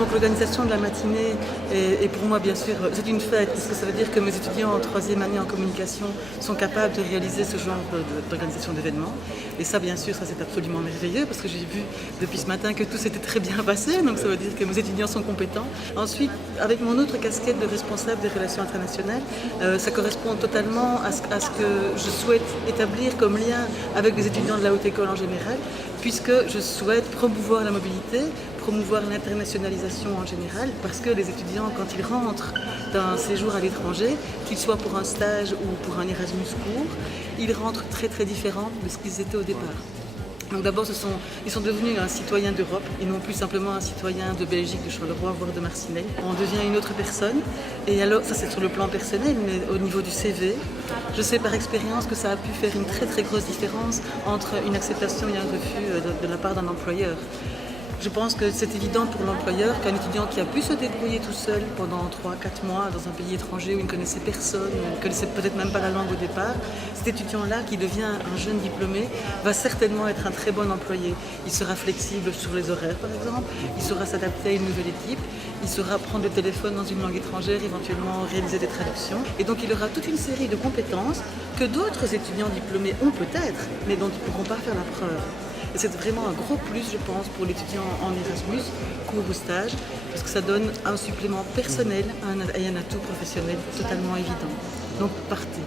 Donc l'organisation de la matinée est pour moi bien sûr, c'est une fête parce que ça veut dire que mes étudiants en troisième année en communication sont capables de réaliser ce genre d'organisation d'événements. Et ça bien sûr, ça c'est absolument merveilleux parce que j'ai vu depuis ce matin que tout s'était très bien passé, donc ça veut dire que mes étudiants sont compétents. Ensuite, avec mon autre casquette de responsable des relations internationales, ça correspond totalement à ce que je souhaite établir comme lien avec les étudiants de la haute école en général, puisque je souhaite promouvoir la mobilité, promouvoir l'internationalisation en général, parce que les étudiants, quand ils rentrent d'un séjour à l'étranger, qu'ils soient pour un stage ou pour un Erasmus court, ils rentrent très très différents de ce qu'ils étaient au départ. Donc d'abord, ils sont devenus un citoyen d'Europe et non plus simplement un citoyen de Belgique, de Charleroi, voire de Marcinelle. On devient une autre personne. Et alors, ça c'est sur le plan personnel, mais au niveau du CV, je sais par expérience que ça a pu faire une très très grosse différence entre une acceptation et un refus de la part d'un employeur. Je pense que c'est évident pour l'employeur qu'un étudiant qui a pu se débrouiller tout seul pendant 3-4 mois dans un pays étranger où il ne connaissait personne, il ne connaissait peut-être même pas la langue au départ, cet étudiant-là qui devient un jeune diplômé va certainement être un très bon employé. Il sera flexible sur les horaires par exemple, il saura s'adapter à une nouvelle équipe, il saura prendre le téléphone dans une langue étrangère, éventuellement réaliser des traductions. Et donc il aura toute une série de compétences que d'autres étudiants diplômés ont peut-être, mais dont ils ne pourront pas faire la preuve. Et c'est vraiment un gros plus, je pense, pour l'étudiant en Erasmus, cours ou stage, parce que ça donne un supplément personnel et un atout professionnel totalement évident. Donc partez.